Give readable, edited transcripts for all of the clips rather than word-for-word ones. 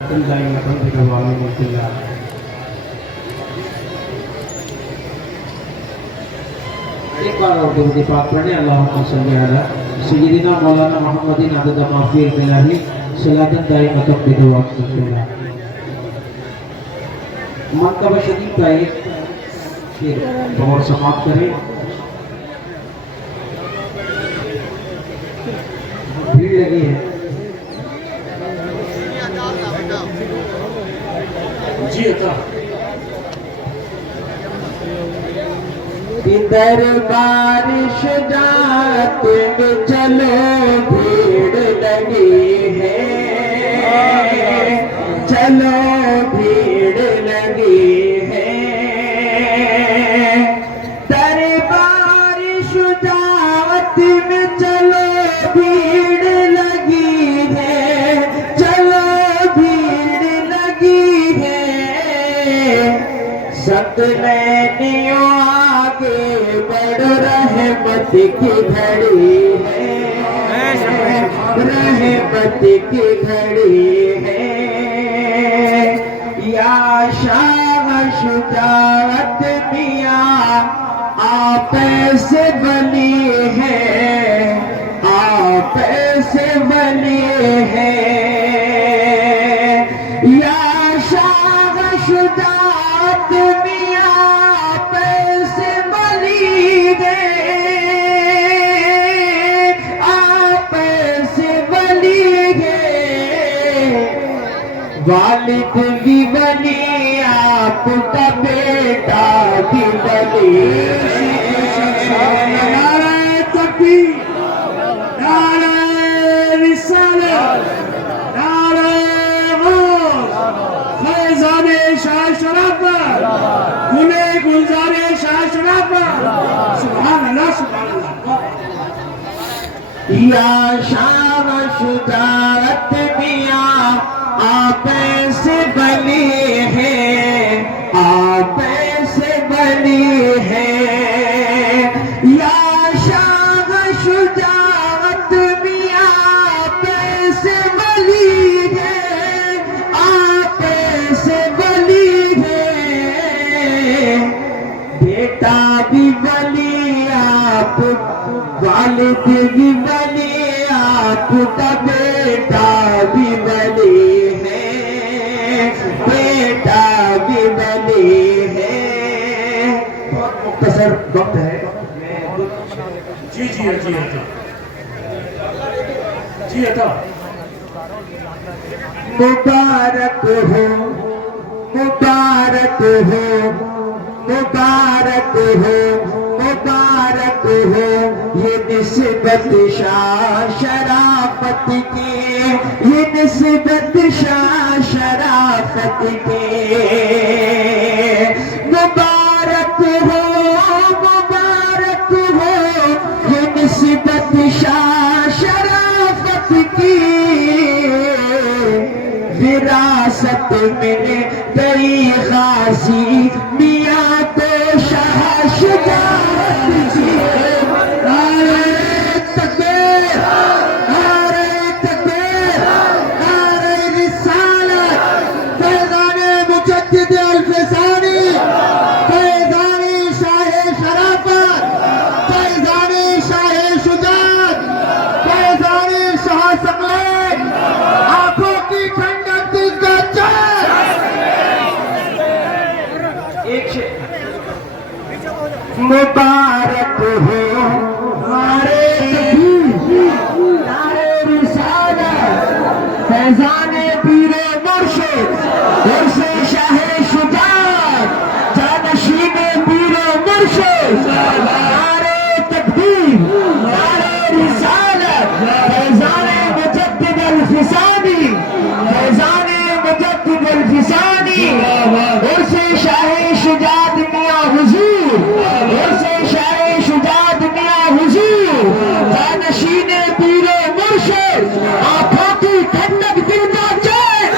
ایک بار اور درود پاک پڑھیں اللہم صلی علی سیدنا مولانا محمد عدد ما فی الہی صلاۃ دائمۃ بدوام الفلاح. مرتبہ شریف کا ایک دور سماعت کریں. بھیڑ لگی ہے. جی عطا دربار شجاعت میں چلو بھیڑ لگی ہے، چلو بھیڑ لگی ہے. دربار شجاعت میں چلو بھیڑ لگی ہے، چلو بھیڑ لگی ہے. ثقلینیوں آگے بڑھ رحمت کی گھڑی ہے، رحمت کی گھڑی ہے. یا شاہ شجاعت میاں آپ سے بلی ہے، آپ سے بلی ہے. یا شاہ شجاعت میاں آپ سے بلی ہے، آپ سے بلی ہے. والد بھی بلی آپ کا بیٹا بھی بلی. نعرہ تکبیر، نعرہ رسالت، نعرہ غوث، فیضان شاہ شرافت، گلے گلزار شاہ شرافت. سبحان اللہ سبحان اللہ. یا شاہ شجاعت میاں آپ سے بلی ہے، آپ سے بلی ہے. یا شاہ شجاعت میاں آپ سے بلی ہے، آپ سے بلی ہے. بیٹا بھی بلی آپ، والد بھی بلی آپ کا بیٹا بھی بلی ہے، بیٹا بھی بلی ہے. بہت مختصر وقت ہے. جی جی جی جی عطا. مبارک ہو، مبارک ہو، مبارک ہو، مبارک ہو. یہ نسبت شاہ شرافت کی، یہ نسبت شاہ شرافت کی. مبارک ہو، مبارک ہو. یہ نسبت شاہ شرافت کی. وراثت ملے گئی خاصی میاں تو شاہ شجاعت کی. نعرہ تکبیر، نعرہ تکبیر، نعرہ رسالت. فیضان مجدد الفسانی، فیضان شاہ شرافت، فیضان شاہ شجاعت، فیضان شاہ ثقلین. آنکھوں کی ٹھنڈک دل کا چین. ایک شے مبارک ہو ہمارے نعرہ رسالت. فیضان پیر مرشد، عرص شاہ شجاعت، جانشین پیر مرشد. نعرہ تکبیر، نعرہ رسالت. فیضان مجدد الفسانی، فیضان مجدد الفسانی. عرص شاہ شجاعت میاں حضور، عرص شاہ شجاعت میاں حضور. جانشین پیر مرشد. آنکھوں کی ٹھنڈک دل کا چین،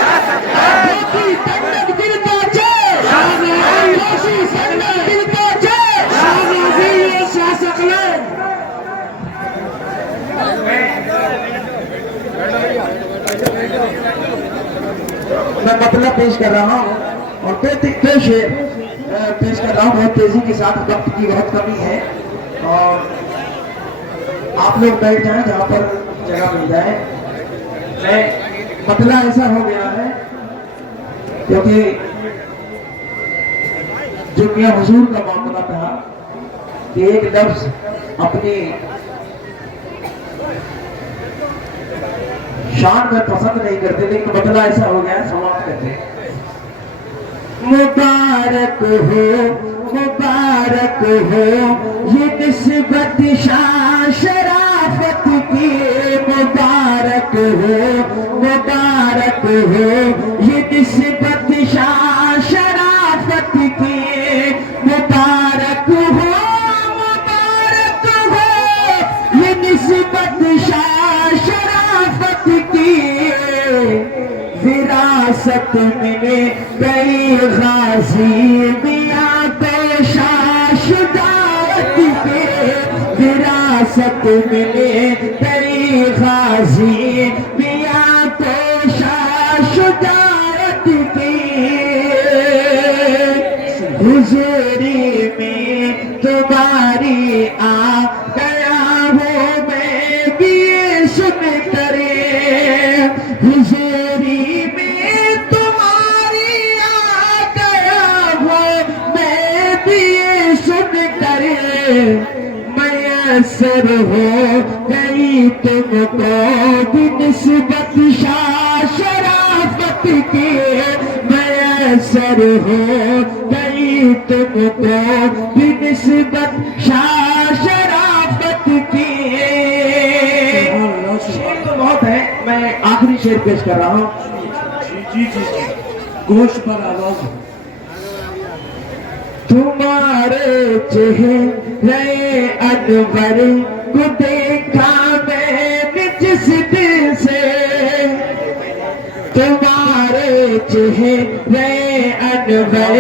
آنکھوں کی ٹھنڈک دل کا چین، آنکھوں کی ٹھنڈک دل کا چین. شاہ ثقلین. میں مطلب پیش کر رہا ہوں اور پیش کر رہا ہوں بہت تیزی کے ساتھ، وقت کی بہت کمی ہے، اور آپ لوگ بیٹھ جائیں جہاں پر جگہ مل جائے۔ میں مطلب ایسا ہو گیا ہے کیونکہ جو میاں حضور کا معاملہ تھا کہ ایک لفظ اپنی شان میں پسند نہیں کرتے، لیکن مطلب ایسا ہو گیا سماپت کرتے ہیں۔ مبارک ہو یہ نسبت شان شرافت کی، مبارک ہو یہ نسبت شان شرافت کی، مبارک ہو یہ نسبت شان شرافت کی، وراثت ملے کئی غازی میاں کو شان شجاعت کے، وراثت ملے کئی غازی میاں کو شان شجاعت کی، حضوری میں تمہاری آ گیا ہوں میں بھی سن کرے، حضوری میں تمہاری آ گیا ہوں میں بھی سن کرے، میسر ہو گئی تم کو بنسبت شان شرافت کی، میسر ہو گئی تم کو بنسبت شان شرافت کی۔ شعر تو بہت ہے، میں آخری شعر پیش کر رہا ہوں۔ جی گوشت پر آواز ہے۔ تمہارے چہرے انور کو دیکھا میں نے جس دل سے، تمہارے چہرے انور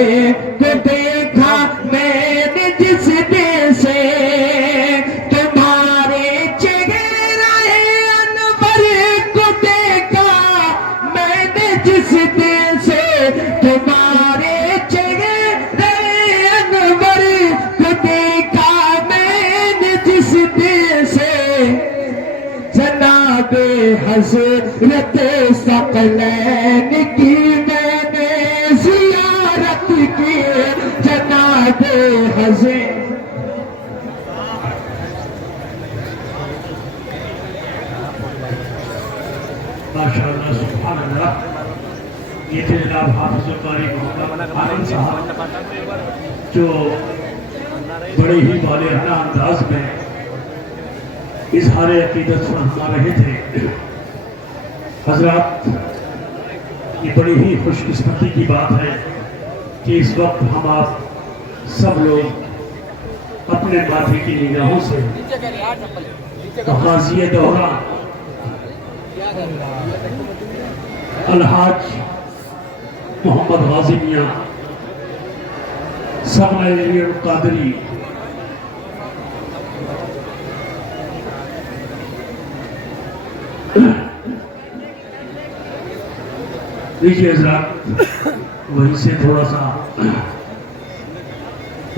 کو دیکھا میں نے جس دل سے، تمہارے چہرے انور کو دیکھا میں نے جس دل سے، تمہارے چہرے انور کو دیکھا میں نے جس دل سے، جناب حضرت ثقلین کی میں نے زیارت کی، جناب حضرت ماشاءاللہ سبحان اللہ۔ یہ تھے جناب حافظ القاری محمد عالم صاحب جو بڑے ہی بالغانہ انداز میں اظہار عقیدت فرما رہے تھے۔ حضرات، یہ بڑی ہی خوش قسمتی کی بات ہے کہ اس وقت ہم آپ سب لوگ اپنے ماتھے کی نگاہوں سے غازی دورہ الحاج محمد غازی میاں سرمایہ علی القادری دیکھیے حضرات، وہیں سے تھوڑا سا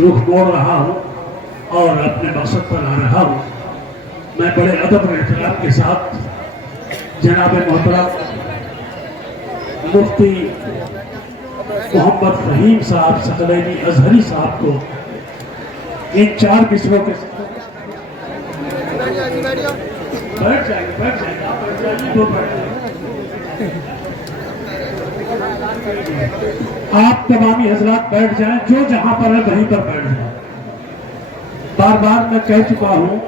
رخ موڑ رہا ہوں اور اپنے مقصد پر آ رہا ہوں۔ میں بڑے ادب و احترام کے ساتھ جناب محترم مفتی محمد فہیم صاحب ثقلینی ازہری صاحب کو ان 4 مصروں کے ساتھ بیٹھ جائیں گے، آپ بیٹھ جائیں، دو بیٹھ جائیں، آپ تمامی حضرات بیٹھ جائیں، جو جہاں پر ہے وہیں پر بیٹھ جائیں۔ بار بار میں کہہ چکا ہوں،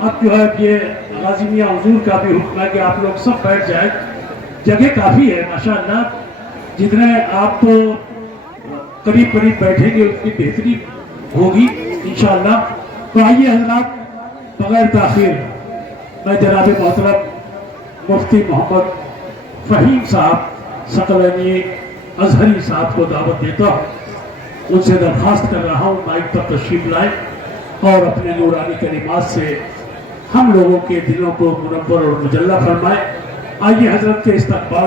اب جو ہے یہ غازی میاں حضور کا بھی حکم ہے کہ آپ لوگ سب بیٹھ جائیں، جگہ کافی ہے ماشاءاللہ، جتنے آپ تو قریب قریب بیٹھیں گے اس کی بہتری ہوگی انشاءاللہ۔ تو آئیے حضرات، بغیر تاخیر میں جناب محترم مفتی محمد فہیم صاحب ثقلینی ازہری صاحب کو دعوت دیتا ہوں، ان سے درخواست کر رہا ہوں مائک پر تشریف لائیں اور اپنے نورانی کلمات سے ہم لوگوں کے دلوں کو منور اور مجلہ فرمائیں۔ آئیے حضرت کے استقبال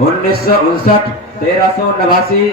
1959 1389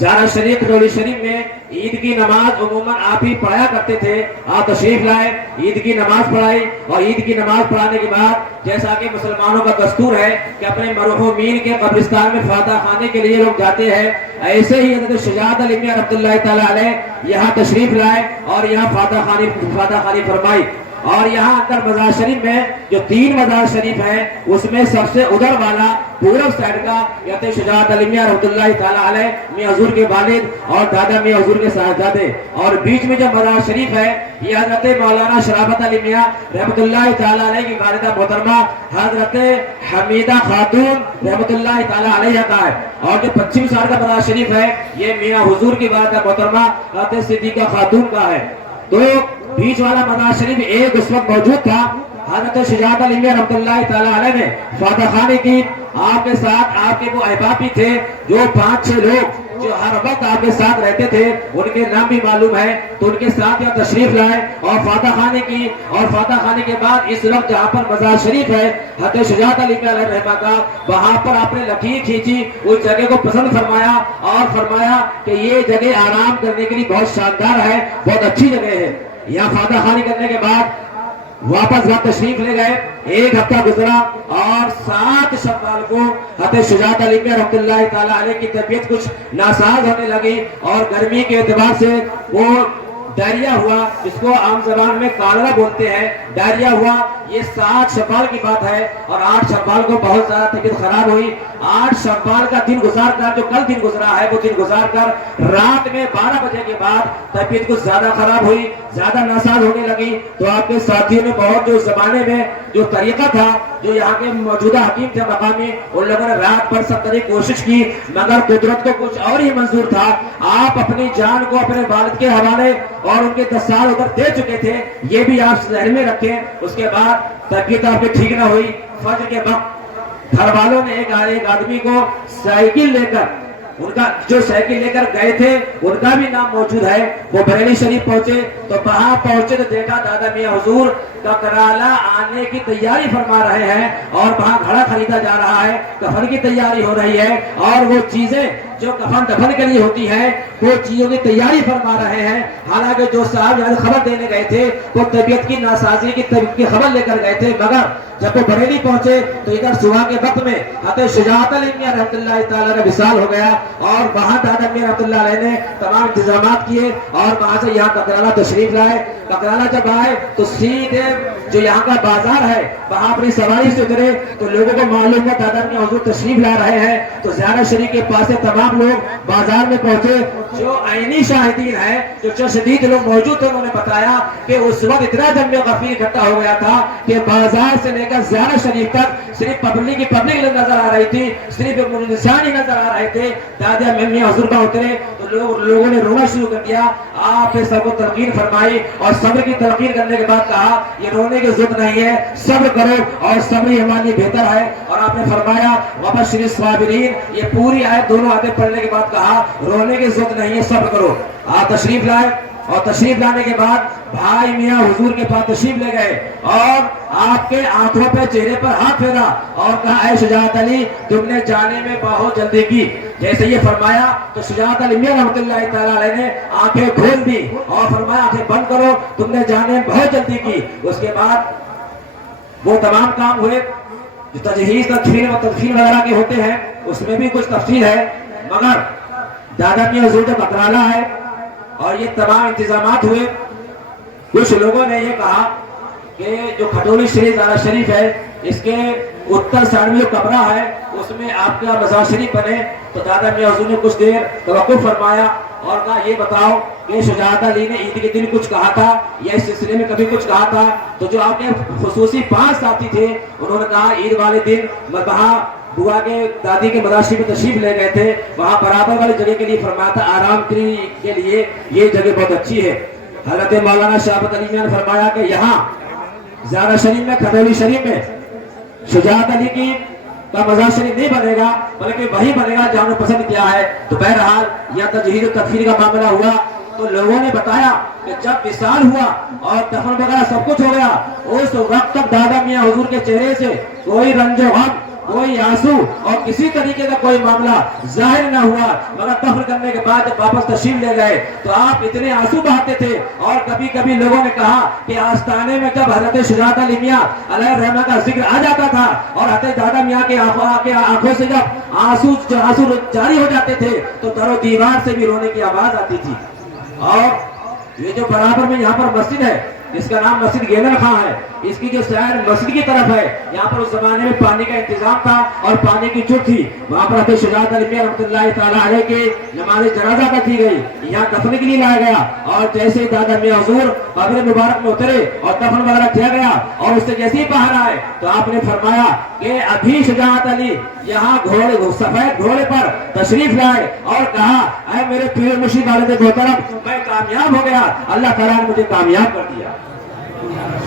زیارت شریف کٹولی شریف میں عید کی نماز عموماً آپ ہی پڑھایا کرتے تھے. آپ تشریف لائے, عید کی نماز پڑھائی, اور عید کی نماز پڑھانے کے بعد جیسا کہ مسلمانوں کا دستور ہے کہ اپنے مرحومین کے قبرستان میں فاتح خانے کے لیے لوگ جاتے ہیں, ایسے ہی حضرت شجاعت علی میاں رحمۃ اللہ تعالیٰ علیہ یہاں تشریف لائے اور یہاں فاتح خانی فرمائی. اور یہاں اندر مزار شریف میں جو 3 مزار شریف ہیں اس میں سب سے ادھر والا پورب سائڈ کا حضرت شجاعت علی میاں رحمۃ اللہ تعالیٰ علیہ میاں حضور کے والد اور دادا میاں حضور کے صاحبزادے, اور بیچ میں جو مزار شریف ہے یہ حضرت مولانا شرافت علی میاں رحمۃ اللہ تعالیٰ علیہ کی والدہ محترمہ حضرت حمیدہ خاتون رحمۃ اللہ تعالیٰ علیہ کا ہے. اور جو 25 سال کا مزار شریف ہے یہ میاں حضور کی والدہ محترمہ حضرت صدیقہ خاتون کا ہے. تو بیچ والا مزار شریف ایک اس وقت موجود تھا. حضرت شجاعت علی میاں رحمۃ اللہ تعالیٰ علیہ نے فاتح خانی کی. آپ کے ساتھ آپ کے وہ احباب بھی تھے جو 5-6 لوگ جو ہر وقت آپ کے ساتھ رہتے تھے, ان کے نام بھی معلوم ہے, تو ان کے ساتھ یہاں تشریف لائے اور فاتح خانی کی. اور فاتح خانی کے بعد اس وقت جہاں پر مزار شریف ہے حضرت شجاعت علی میاں علیہ رحمہ کا, وہاں پر آپ نے لکیر کھینچی, اس جگہ کو پسند فرمایا اور فرمایا کہ یہ جگہ آرام کرنے کے لیے بہت شاندار ہے, بہت اچھی جگہ ہے. یہاں فاتح خانی کرنے کے بعد واپس وقت تشریف لے گئے. 1 ہفتہ گزرا اور 7 شوال کو حضرت شجاعت علی میاں رحمۃ اللہ تعالیٰ علیہ کی طبیعت کچھ ناساز ہونے لگی اور گرمی کے اعتبار سے وہ ڈائریا ہوا, جس کو عام زبان میں کالرا بولتے ہیں, ڈائریا ہوا. یہ 7 شوال کی بات ہے اور 8 شوال کو بہت زیادہ طبیعت خراب ہوئی. 8 شوال کا دن گزار کر, جو کل دن گزرا ہے وہ دن گزار کر رات میں 12 بجے کے بعد طبیعت کچھ زیادہ خراب ہوئی, زیادہ ناساز ہونے لگی. تو آپ کے ساتھیوں نے بہت جو زمانے میں جو طریقہ تھا, جو یہاں کے موجودہ حکیم تھے مقامی, ان لوگوں نے رات بھر سب طرح کوشش کی, مگر قدرت کو کچھ اور ہی منظور تھا. آپ اپنی جان کو اپنے والد کے حوالے اور ان کے 10 سال ادھر دے چکے تھے, یہ بھی آپ ذہن میں رکھیں. اس کے بعد طبیعت آپ کی ٹھیک نہ ہوئی. فجر کے وقت گھر والوں نے ایک آدمی کو سائیکل لے کر, ان کا جو سائیکل لے کر گئے تھے ان کا بھی نام موجود ہے, وہ بریلی شریف پہنچے. تو وہاں پہنچے تو دیکھا دادا میاں حضور ککرالا آنے کی تیاری فرما رہے ہیں اور وہاں گھڑا خریدا جا رہا ہے, کفن کی تیاری ہو رہی ہے, اور وہ چیزیں جو کفن دفن کے لیے ہوتی ہیں وہ چیزوں کی تیاری فرما رہے ہیں. حالانکہ جو صاحب یہاں خبر دینے گئے تھے وہ طبیعت کی ناسازی کی خبر لے کر گئے تھے, مگر جب وہ بریلی پہنچے تو ادھر صبح کے وقت میں حضرت شجاعت علی میاں رحمۃ اللہ تعالیٰ کا وصال ہو گیا. اور وہاں دادا میاں رحمۃ اللہ علیہ نے تمام انتظامات کیے اور وہاں سے یہاں ککرالا تشریف لائے. ککرالا جب آئے تو سیدھے جو یہاں کا بازار ہے وہاں اپنی سواری سے اترے تو لوگوں کو معلوم ہے دادا میاں حضور تشریف لا رہے ہیں. تو زیارت شریف کے پاس سے تمام لوگ بازار میں پہنچے. جو عینی شاہدین ہیں, جو شدید لوگ موجود تھے, انہوں نے بتایا کہ اس وقت اتنا جمع غفیر اکٹھا ہو گیا تھا کہ بازار سے لے کر زیارت شریف تک صرف پبلک نظر آ رہی تھی, صرف انسان ہی نظر آ رہے تھے. دادا میاں حضور کا اترے تو لوگوں نے رونا شروع کر دیا. آپ نے سب کو تلقین فرمائی اور صبر کی تلقین کرنے کے بعد کہا یہ رونے کی ضرورت نہیں ہے, صبر کرو اور صبر ہی ہمارے لیے بہتر ہے. اور آپ نے فرمایا وبشر الصابرین, یہ پوری آیت دونوں آیتیں پڑھنے کے بعد کہا رونے کی ضرورت نہیں ہے, صبر کرو. آپ تشریف لائے اور تشریف لانے کے بعد بھائی میاں حضور کے پاس تشریف لے گئے اور آپ کے آنکھوں پہ چہرے پر ہاتھ پھیرا اور کہا اے شجاعت علی تم نے جانے میں بہت جلدی کی. جیسے یہ فرمایا تو شجاعت علی میاں رحمۃ اللہ تعالیٰ علیہ نے آنکھیں کھول دی اور فرمایا آنکھیں بند کرو, تم نے جانے میں بہت جلدی کی. اس کے بعد وہ تمام کام ہوئے جو تجہیز تدفین وغیرہ کے ہوتے ہیں, اس میں بھی کچھ تفصیل ہے. مگر دادا میاں حضور جب ککرالا ہے اور یہ تمام انتظامات ہوئے, کچھ لوگوں نے یہ کہا کہ جو کھٹولی شریف زیارت شریف ہے اس کے اتر سائڈ میں جو کمرہ ہے اس میں آپ کا مزار شریف بنے. تو دادا میاں حضور نے کچھ دیر توقف فرمایا اور کہا یہ بتاؤ کہ شجاعت علی نے عید کے دن کچھ کہا تھا یا اس سلسلے میں کبھی کچھ کہا تھا؟ تو جو آپ کے خصوصی 5 ساتھی تھے انہوں نے کہا عید والے دن وہاں بوا کے دادی کے مزار شریف میں تشریف لے گئے تھے, وہاں برابر والی جگہ کے لیے فرمایا تھا آرام کے لیے یہ جگہ بہت اچھی ہے. حضرت مولانا شرافت علی میاں نے فرمایا کہ یہاں زیارت شریف میں کھٹولی شریف میں شجاعت علی کی کا مزار شریف نہیں بنے گا بلکہ وہی بنے گا جہاں نے پسند کیا ہے. تو بہرحال یا تجہیز و تدفین کا معاملہ ہوا تو لوگوں نے بتایا کہ جب وصال ہوا اور دفن وغیرہ سب کچھ ہو گیا اس وقت تک دادا میاں حضور کے چہرے سے کوئی رنج و غم کوئی آنسو اور کسی طریقے کا کوئی معاملہ ظاہر نہ ہوا، مگر دفن کرنے کے بعد جب واپس تشریف لے گئے تو آپ اتنے آنسو بہاتے تھے، اور کبھی کبھی لوگوں نے کہا کہ آستانے میں جب حضرت شجاعت علی میاں علیہ الرحمہ کا ذکر آ جاتا تھا اور حضرت دادا میاں کے آنکھوں سے جب آنسو جاری ہو جاتے تھے تو در و دیوار سے بھی رونے کی آواز آتی تھی۔ اور یہ جو برابر میں یہاں پر مسجد ہے جس کا نام مسجد گیلر خاں ہے، اس کی جو سیر مسجد کی طرف ہے، یہاں پر اس زمانے میں پانی کا انتظام تھا اور پانی کی چٹ تھی، وہاں پر حضرت شجاعت علی میاں رحمۃ اللہ تعالیٰ علیہ کے نماز جنازہ ادا کی گئی، یہاں دفن کے لیے لایا گیا، اور جیسے ہی دادا میاں حضور قبر مبارک میں اترے اور دفن وغیرہ کیا گیا اور اس سے جیسے ہی باہر آئے تو آپ نے فرمایا کہ ابھی شجاعت علی یہاں سفید گھوڑے پر تشریف لائے اور کہا اے میرے پیر مرشد والد محترم، میں کامیاب ہو گیا، اللہ تعالیٰ نے مجھے کامیاب کر دیا۔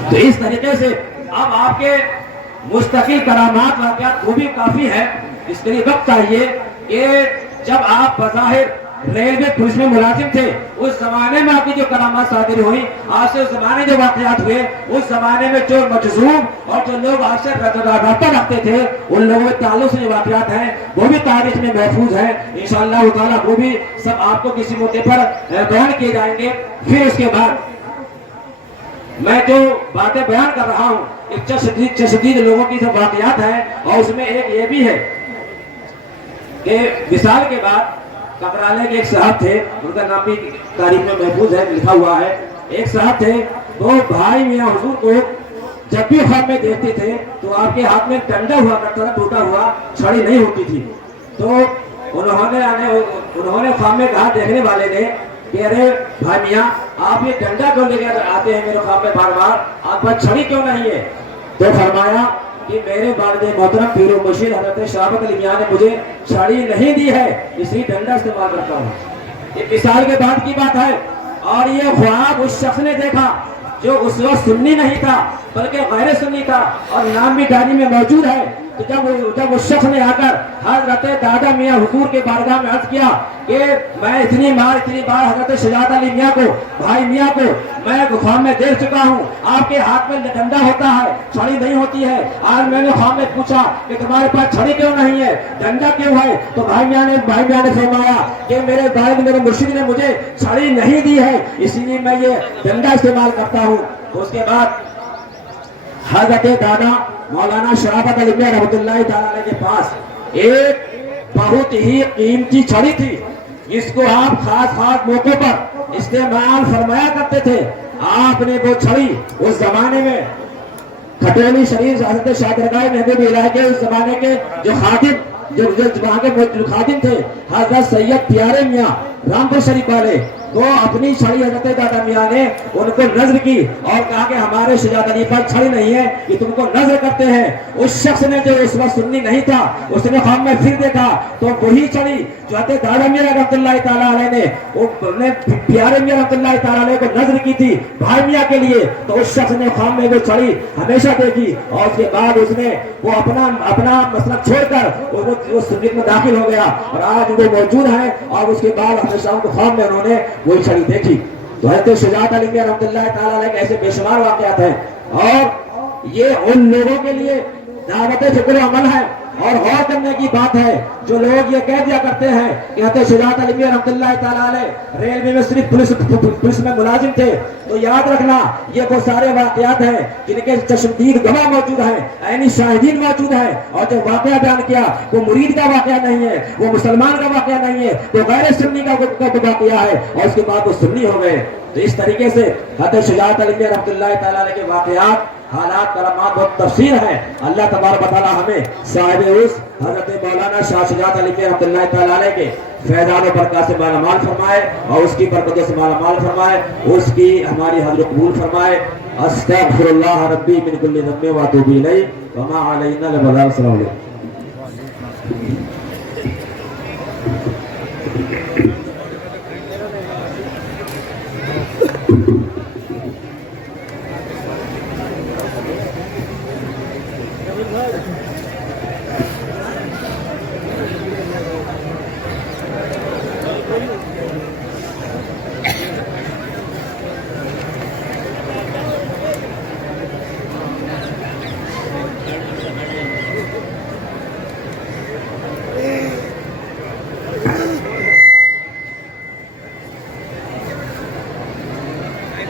تو اس طریقے سے اب آپ کے مستقل کرامات واقعات وہ بھی کافی ہے، اس کے لیے وقت چاہیے کہ جب آپ بظاہر ریلوے پولیس میں ملازم تھے اس زمانے میں آپ کی جو کرامات صادر ہوئی، آج سے اس زمانے جو واقعات ہوئے، اس زمانے میں جو مجذوب اور جو لوگ آپ سے رابطہ رکھتے تھے ان لوگوں کے تعلق سے جو واقعات ہیں وہ بھی تاریخ میں محفوظ ہیں، انشاءاللہ تعالیٰ وہ بھی سب آپ کو کسی موقع پر بیان کیے جائیں گے۔ پھر اس کے بعد میں جو باتیں بیان کر رہا ہوں ایک چشدید لوگوں کی سب واقعات ہیں، اور اس میں ایک یہ بھی ہے کہ وصال کے بعد کپرالے کے ایک صاحب تھے، ان کا نام بھی تاریخ میں محفوظ ہے، لکھا ہوا ہے، ایک صاحب تھے تو بھائی میاں حضور کو جب بھی خواب میں دیکھتے تھے تو آپ کے ہاتھ میں ڈنڈا ہوا کرتا تھا، ٹوٹا ہوا، چھڑی نہیں ہوتی تھی، تو انہوں نے خواب میں کہا دیکھنے والے نے کہ ارے بھائی میاں آپ یہ ڈنڈا کیوں لے کر آتے ہیں میرے خواب میں بار بار، آپ پر چھڑی کیوں نہیں ہے؟ تو فرمایا کہ میرے والد محترم پیر و مرشد حضرت شرافت علی میاں نے مجھے چھڑی نہیں دی ہے، اس لیے ڈنڈا استعمال کرتا ہوں۔ یہ مثال کے بعد کی بات ہے، اور یہ خواب اس شخص نے دیکھا جو اس وقت سنی نہیں تھا بلکہ غیر سنی تھا، اور نام بھی ڈائری میں موجود ہے۔ تو جب اس شخص نے آ کر حضرت دادا میاں حضور کے بارگاہ میں عرض کیا کہ میں اتنی بار حضرت شجاعت علی میاں کو، بھائی میاں کو میں خواب میں دیکھ چکا ہوں، آپ کے ہاتھ میں ڈنڈا ہوتا ہے، چھڑی نہیں ہوتی ہے، آج میں نے خواب میں پوچھا کہ تمہارے پاس چھڑی کیوں نہیں ہے، ڈنڈا کیوں ہے؟ تو بھائی میاں نے فرمایا کہ میرے والد میرے مرشد نے مجھے چھڑی نہیں دی ہے، اسی لیے میں یہ ڈنڈا استعمال کرتا ہوں۔ تو اس کے بعد حضرت دادا مولانا شرافت علی میاں رحمۃ اللہ تعالیٰ علیہ کے پاس ایک بہت ہی قیمتی چھڑی تھی جس کو آپ خاص موقع پر استعمال فرمایا کرتے تھے۔ آپ نے وہ چھڑی اس زمانے میں کھٹولی شریف حضرت شاہدرگاہ محبوب الہی کے اس زمانے کے جو خادم جو وہاں کے خادم تھے حضرت سید پیارے میاں رامپور شریف والے، تو اپنی چھڑی حضرت دادا میاں نے ان کو نظر کی اور کہا کہ ہمارے شجاعت علی پر چھڑی نہیں ہے، یہ تم کو نظر کرتے ہیں۔ اس شخص نے جو اس وقت سنی نہیں تھا اس نے خواب میں پھر دیکھا تو وہی چھڑی جو حضرت دادا میاں رحمۃ اللہ تعالیٰ علیہ نے پیارے میاں رحمۃ اللہ تعالیٰ علیہ کو نظر کی تھی بھائی میاں کے لیے، تو اس شخص نے خواب میں وہ چھڑی ہمیشہ دیکھی، اور اس کے بعد اس نے وہ اپنا مسلک چھوڑ کر وہ سنت میں داخل ہو گیا، اور آج وہ موجود ہیں، اور اس کے بعد اپنے شام کو خواب میں انہوں نے وہی چھڑی دیکھی۔ تو حضرت شجاعت علی میاں رحمۃ اللہ تعالیٰ علیہ کے ایسے بے شمار واقعات ہیں، اور یہ ان لوگوں کے لیے دعوت فکر و عمل ہے اور غور کرنے کی بات ہے جو لوگ یہ کہہ دیا کرتے ہیں کہ حضرت شجاعت علی میاں رحمۃ اللہ تعالیٰ علیہ ریلوے میں صرف پولیس میں ملازم تھے۔ تو یاد رکھنا یہ وہ سارے واقعات ہیں جن کے چشمدید گواہ موجود ہیں، عینی شاہدین موجود ہیں، اور جو واقعہ بیان کیا وہ مرید کا واقعہ نہیں ہے، وہ مسلمان کا واقعہ نہیں ہے، وہ غیر سنی کا واقعہ ہے، اور اس کے بعد وہ سنی ہو گئے۔ تو اس طریقے سے حضرت شجاعت علی میاں رحمۃ اللہ تعالیٰ علیہ کے واقعات، حالات، کرامات بہت تفصیل ہے۔ اللہ تبارک و تعالیٰ ہمیں صاحب اس حضرت مولانا شاہ شجاعت علی میاں رحمۃ اللہ تعالیٰ علیہ کے فیضان و برکات سے مالا مال فرمائے، اور اس کی برکتوں سے مالا مال فرمائے، اس کی ہماری حضر قبول فرمائے۔ استغفر اللہ ربی من کل ذنب و اتوب الیہ وما علینا الا البلاغ۔ السلام علیکم۔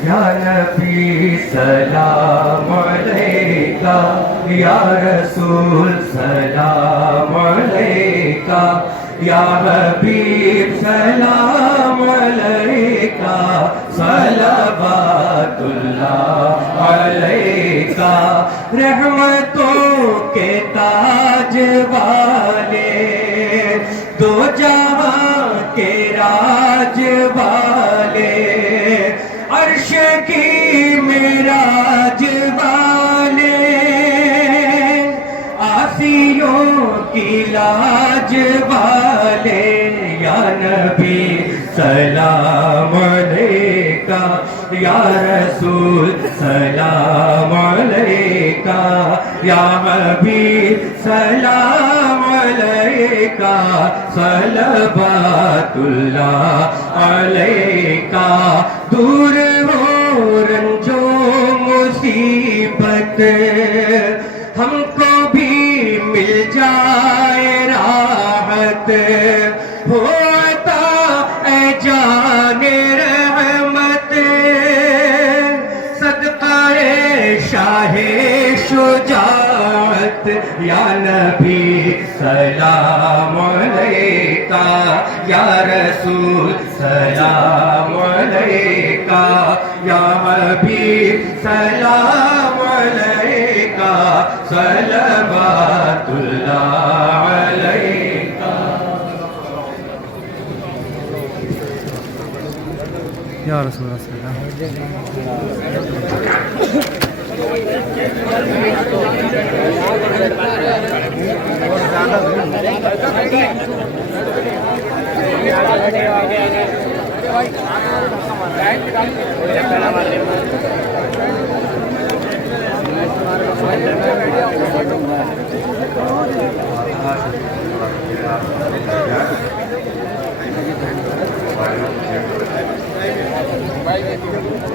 یا نبی سلام علیکہ یا رسول سلام علیکہ یا حبیب سلام علیکہ صلوات اللہ علیکہ رحمتوں کے تاج والے دو جہاں کے راج والے عرش کی معراج والے آسیوں کی لاج والے یا نبی سلام علیکہ یا رسول سلام علیکہ یا حبیب سلام علیکہ صلوات اللہ علیکہ دور ہو رنجو مصیبت ہم کو بھی مل جائے راحت ہو عطا اے جان رحمت صدقہ شاہ شجاعت یا نبی سلام علیکہ یا رسول سلام علیکہ یا حبیب سلام علیکہ صلوات اللہ علیکہ یا رسول اللہ Bye.